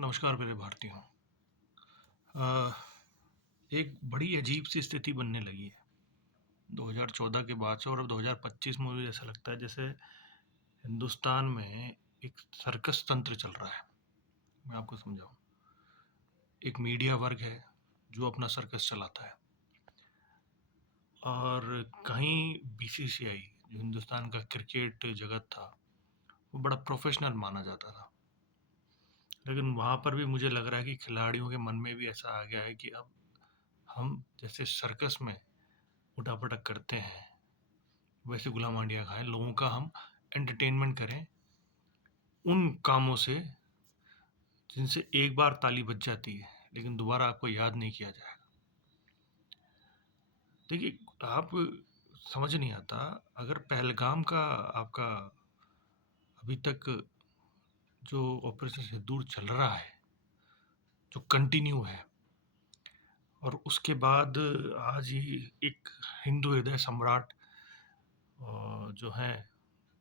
नमस्कार मेरे भारतीयों। अ, एक बड़ी अजीब सी स्थिति बनने लगी है 2014 के बाद से, और अब 2025 में मुझे ऐसा लगता है जैसे हिंदुस्तान में एक सर्कस तंत्र चल रहा है। मैं आपको समझाऊं। एक मीडिया वर्ग है जो अपना सर्कस चलाता है, और कहीं बीसीसीआई, जो हिंदुस्तान का क्रिकेट जगत था, वो बड़ा प्रोफेशनल माना जाता था। लेकिन वहाँ पर भी मुझे लग रहा है कि खिलाड़ियों के मन में भी ऐसा आ गया है कि अब हम जैसे सर्कस में उठापटक करते हैं, वैसे गुलाम आंडिया खाएं, लोगों का हम एंटरटेनमेंट करें उन कामों से जिनसे एक बार ताली बज जाती है लेकिन दोबारा आपको याद नहीं किया जाएगा। देखिए, आप समझ नहीं आता, अगर पहलगाम का आपका अभी तक जो ऑपरेशन सिंदूर चल रहा है, जो कंटिन्यू है, और उसके बाद आज ही एक हिंदू हृदय सम्राट जो है,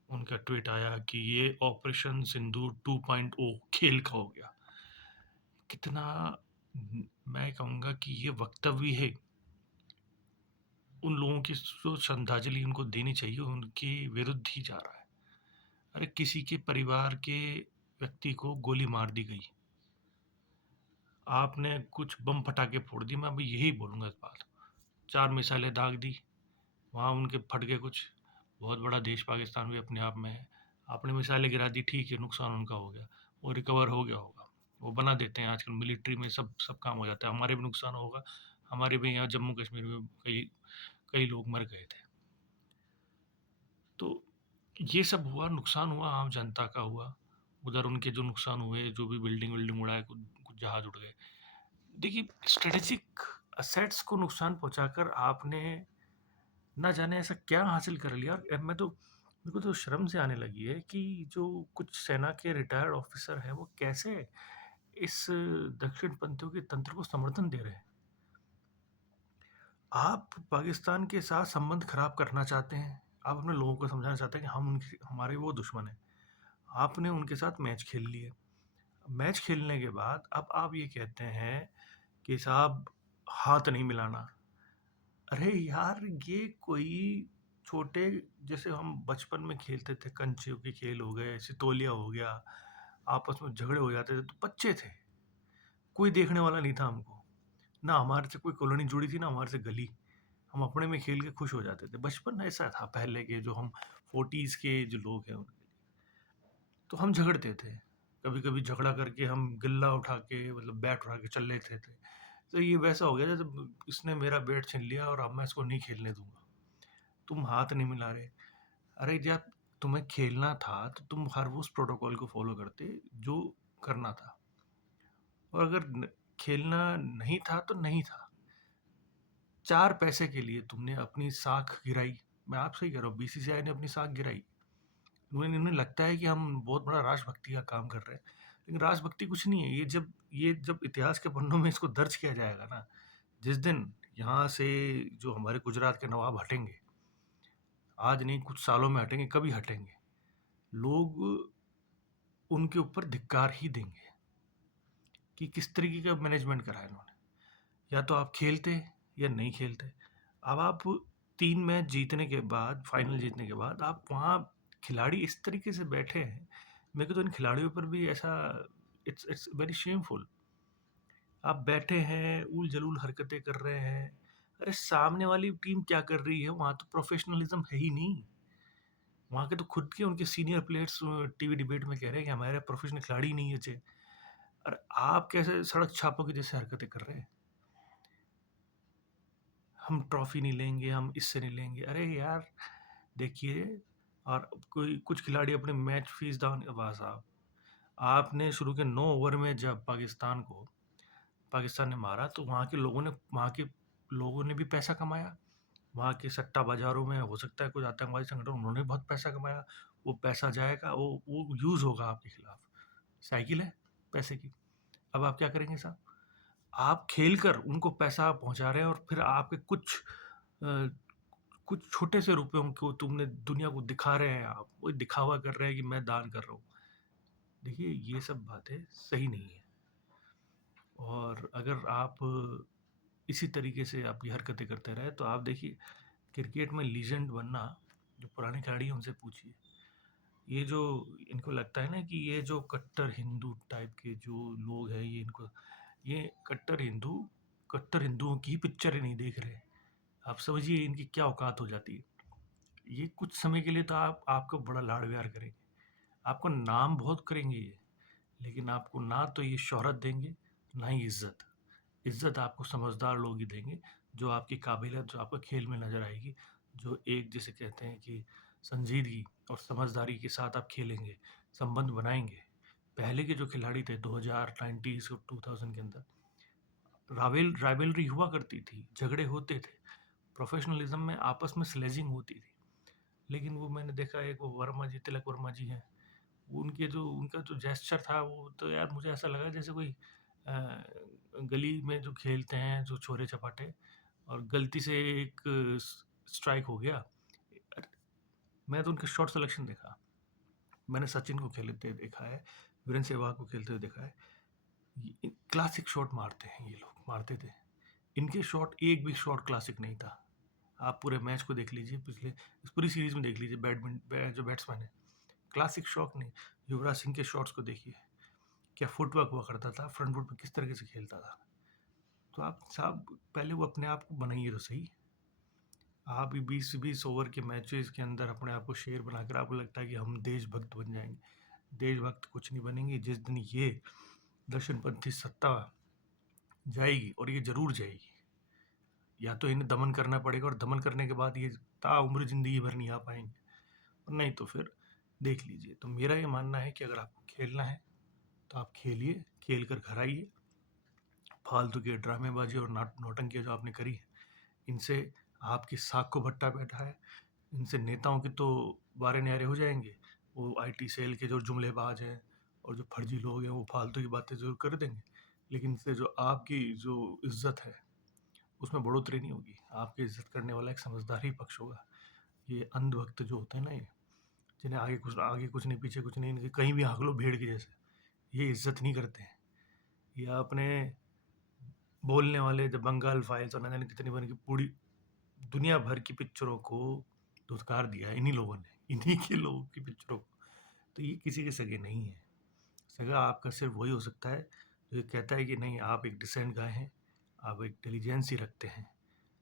उनका ट्वीट आया कि ये ऑपरेशन सिंदूर 2.0 खेल का हो गया। कितना, मैं कहूँगा कि ये वक्तव्य है उन लोगों की जो श्रद्धांजलि उनको देनी चाहिए, उनके विरुद्ध ही जा रहा है। अरे, किसी के परिवार के व्यक्ति को गोली मार दी गई, आपने कुछ बम फटाके फोड़ दिए। मैं अभी यही बोलूँगा इस बात। 4 मिसाइलें दाग दी, वहाँ उनके फट गए कुछ। बहुत बड़ा देश पाकिस्तान भी अपने आप में है। आपने मिसाइलें गिरा दी, ठीक है, नुकसान उनका हो गया, वो रिकवर हो गया होगा। वो बना देते हैं आजकल मिलिट्री में, सब सब काम हो जाता है। हमारे भी नुकसान होगा, हमारे भी यहाँ जम्मू कश्मीर में कई कई लोग मर गए थे। तो ये सब हुआ, नुकसान हुआ, आम जनता का हुआ। उधर उनके जो नुकसान हुए, जो भी बिल्डिंग विल्डिंग उड़ाए, कुछ कुछ जहाज उड़ गए। देखिए, स्ट्रेटेजिक असेट्स को नुकसान पहुंचाकर आपने ना जाने ऐसा क्या हासिल कर लिया। और मैं तो, मेरे को तो शर्म से आने लगी है कि जो कुछ सेना के रिटायर्ड ऑफिसर हैं वो कैसे इस दक्षिण पंथियों के तंत्र को समर्थन दे रहे हैं। आप पाकिस्तान के साथ संबंध खराब करना चाहते हैं, आप अपने लोगों को समझाना चाहते हैं कि हम उनके, हमारे वो दुश्मन हैं। आपने उनके साथ मैच खेल लिए। मैच खेलने के बाद अब आप ये कहते हैं कि साहब हाथ नहीं मिलाना। अरे यार, ये कोई छोटे, जैसे हम बचपन में खेलते थे, कंचे के खेल हो गए, सितोलिया हो गया, आपस में झगड़े हो जाते थे, तो बच्चे थे, कोई देखने वाला नहीं था हमको। ना हमारे से कोई कॉलोनी जुड़ी थी, ना हमारे से गली। हम अपने में खेल के खुश हो जाते थे। बचपन ऐसा था पहले के, जो हम 40s के जो लोग हैं उनके लिए। तो हम झगड़ते थे, कभी कभी झगड़ा करके हम गिल्ला उठा के, मतलब बैट उठा के चल लेते थे। तो ये वैसा हो गया जैसे इसने मेरा बैट छीन लिया और अब मैं इसको नहीं खेलने दूंगा। तुम हाथ नहीं मिला रहे। अरे, जब तुम्हें खेलना था तो तुम हर उस प्रोटोकॉल को फॉलो करते जो करना था। और अगर खेलना नहीं था तो नहीं था। 4 पैसे के लिए तुमने अपनी साख गिराई। मैं आपसे ही कह रहा हूँ, बीसीसीआई ने अपनी साख गिराई। उन्हें लगता है कि हम बहुत बड़ा राष्ट्रभक्ति का काम कर रहे हैं, लेकिन राष्ट्रभक्ति कुछ नहीं है। ये जब इतिहास के पन्नों में इसको दर्ज किया जाएगा ना, जिस दिन यहाँ से जो हमारे गुजरात के नवाब हटेंगे, आज नहीं कुछ सालों में हटेंगे, कभी हटेंगे, लोग उनके ऊपर धिक्कार ही देंगे कि किस तरीके का मैनेजमेंट करा है इन्होंने। या तो आप खेलते या नहीं खेलते। अब आप 3 मैच जीतने के बाद, फाइनल जीतने के बाद, आप वहाँ खिलाड़ी इस तरीके से बैठे हैं। मेरे को तो इन खिलाड़ियों पर भी ऐसा, इट्स वेरी शेमफुल। आप बैठे हैं, ऊल-जलूल हरकतें कर रहे हैं। अरे, सामने वाली टीम क्या कर रही है, वहाँ तो प्रोफेशनलिज्म है ही नहीं। वहाँ के तो खुद के उनके सीनियर प्लेयर्स टीवी डिबेट में कह रहे हैं कि हमारे प्रोफेशनल खिलाड़ी ही नहीं अच्छे। और आप कैसे सड़क छापों की जैसे हरकतें कर रहे हैं। हम ट्रॉफी नहीं लेंगे, हम इससे नहीं लेंगे। अरे यार, देखिए, और कोई कुछ खिलाड़ी अपने मैच फीस दान, वाह साहब, आपने शुरू के 9 ओवर में जब पाकिस्तान ने मारा, तो वहाँ के लोगों ने भी पैसा कमाया। वहाँ के सट्टा बाजारों में हो सकता है कुछ आतंकवादी संगठन, उन्होंने बहुत पैसा कमाया। वो पैसा जाएगा, वो यूज होगा आपके खिलाफ। साइकिल है पैसे की। अब आप क्या करेंगे साहब? आप खेल कर उनको पैसा पहुंचा रहे हैं, और फिर आपके अ, कुछ छोटे से रुपयों को तुमने दुनिया को दिखा रहे हैं। आप वो दिखावा कर रहे हैं कि मैं दान कर रहा हूँ। देखिए, ये सब बातें सही नहीं है। और अगर आप इसी तरीके से आपकी हरकतें करते रहे तो आप देखिए क्रिकेट में लीजेंड बनना, जो पुराने खिलाड़ी हैं उनसे पूछिए। ये जो इनको लगता है ना कि ये जो कट्टर हिंदू टाइप के जो लोग हैं, ये कट्टर हिंदुओं की पिक्चर ही नहीं देख रहे। आप समझिए इनकी क्या औकात हो जाती है। ये कुछ समय के लिए तो आपको बड़ा लाड़ प्यार करेंगे, आपको नाम बहुत करेंगे ये, लेकिन आपको ना तो ये शोहरत देंगे, ना ही इज्जत। इज्जत आपको समझदार लोग ही देंगे, जो आपकी काबिलियत, जो आपको खेल में नजर आएगी, जो एक जिसे कहते हैं कि संजीदगी और समझदारी के साथ आप खेलेंगे, संबंध बनाएंगे। पहले के जो खिलाड़ी थे 2000 90s और 2000 के अंदर, राइवलरी हुआ करती थी, झगड़े होते थे, प्रोफेशनलिज्म में आपस में स्लेजिंग होती थी। लेकिन वो मैंने देखा है, वो वर्मा जी, तिलक वर्मा जी हैं, उनका जो जेस्चर था, वो तो यार मुझे ऐसा लगा जैसे कोई गली में जो खेलते हैं जो छोरे चपाटे, और गलती से एक स्ट्राइक हो गया। मैं तो उनके शॉट सिलेक्शन देखा, मैंने सचिन को खेलते देखा है, वीरेंद्र सहवाग को खेलते हुए देखा है। क्लासिक शॉट मारते हैं ये लोग, मारते थे। इनके शॉट, एक भी शॉट क्लासिक नहीं था। आप पूरे मैच को देख लीजिए, इस पूरी सीरीज में देख लीजिए, जो बैट्समैन है, क्लासिक शॉट नहीं। युवराज सिंह के शॉट्स को देखिए, क्या फुटवर्क हुआ करता था, फ्रंट फुट में किस तरीके से खेलता था। तो आप साहब पहले वो अपने आप को बनाइए तो सही। आप 20-20 ओवर के मैचेस के अंदर अपने आप को शेर बनाकर आपको लगता है कि हम देशभक्त बन जाएंगे। देशभक्त कुछ नहीं बनेंगे। जिस दिन ये दर्शनपंथी सत्ता जाएगी, और ये जरूर जाएगी, या तो इन्हें दमन करना पड़ेगा, और दमन करने के बाद ये ताउम्र जिंदगी भर नहीं आ पाएंगे, और नहीं तो फिर देख लीजिए। तो मेरा ये मानना है कि अगर आपको खेलना है तो आप खेलिए, खेल कर घर आइए। फालतू की ड्रामेबाजी और नौटंकी जो आपने करी है, इनसे आपकी साख को भट्टा बैठा है। इनसे नेताओं के तो बारे न्यारे हो जाएंगे। वो आईटी सेल के जो जुमलेबाज हैं और जो फर्जी लोग हैं, वो फालतू की बातें जरूर कर देंगे, लेकिन इससे जो आपकी जो इज्जत है उसमें बढ़ोतरी नहीं होगी। आपकी इज्जत करने वाला एक समझदार ही पक्ष होगा। ये अंधभक्त जो होते हैं ना, ये जिन्हें आगे कुछ नहीं, पीछे कुछ नहीं, इनके कहीं भी हाँक लो भेड़ के जैसे, ये इज्जत नहीं करते हैं। ये अपने बोलने वाले, जब बंगाल फाइल्स और न जाने कितनी बन की पूरी दुनिया भर की पिक्चरों को धुतकार दिया है इन्हीं लोगों ने, इन्हीं के लोगों की पिक्चरों को। तो ये किसी के सगे नहीं है। सगा आपका सिर्फ वही हो सकता है जो ये कहता है कि नहीं, आप एक डिसेंट गाय हैं, आप एक इंटेलिजेंसी रखते हैं,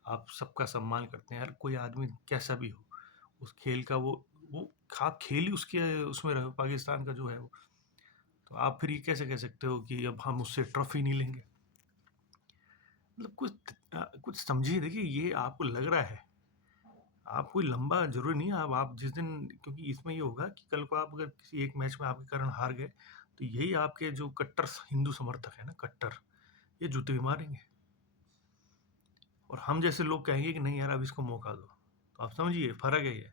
आप सबका सम्मान करते हैं। यार कोई आदमी कैसा भी हो, उस खेल का वो आप खेल ही उसके उसमें रहो, पाकिस्तान का जो है वो। तो आप फिर ये कैसे कह सकते हो कि अब हम उससे ट्रॉफी नहीं लेंगे? मतलब कुछ समझिए। देखिए, ये आपको लग रहा है, आप कोई लंबा जरूरी नहीं है। अब आप जिस दिन, क्योंकि इसमें ये होगा कि कल को आप अगर किसी एक मैच में आपके कारण हार गए, तो यही आपके जो कट्टर हिंदू समर्थक है ना, कट्टर, ये जूते भी मारेंगे, और हम जैसे लोग कहेंगे कि नहीं यार, अब इसको मौका दो। तो आप समझिए फर्क है ये।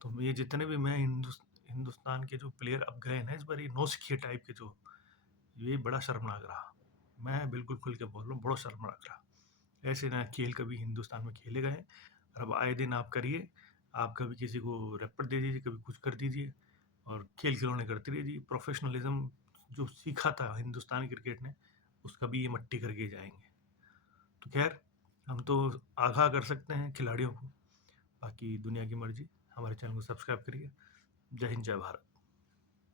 तो ये जितने भी मैं हिंदुस्तान के जो प्लेयर अब गए ना इस बार, ये नौसिखिए टाइप के जो, ये बड़ा शर्मनाक रहा। मैं बिल्कुल खुल के बोल रहा हूँ, बड़ा शर्मनाक रहा। ऐसे ना खेल कभी हिंदुस्तान में खेले गए। और अब आए दिन आप करिए, आप कभी किसी को रैपर दे दीजिए, कभी कुछ कर दीजिए, और खेल खिलौने करते रहिए। प्रोफेशनलिज्म जो सीखा था हिंदुस्तानी क्रिकेट ने, उसका भी ये मट्टी करके जाएंगे। तो खैर, हम तो आगाह कर सकते हैं खिलाड़ियों को, बाकी दुनिया की मर्जी। हमारे चैनल को सब्सक्राइब करिए। जय हिंद, जय भारत।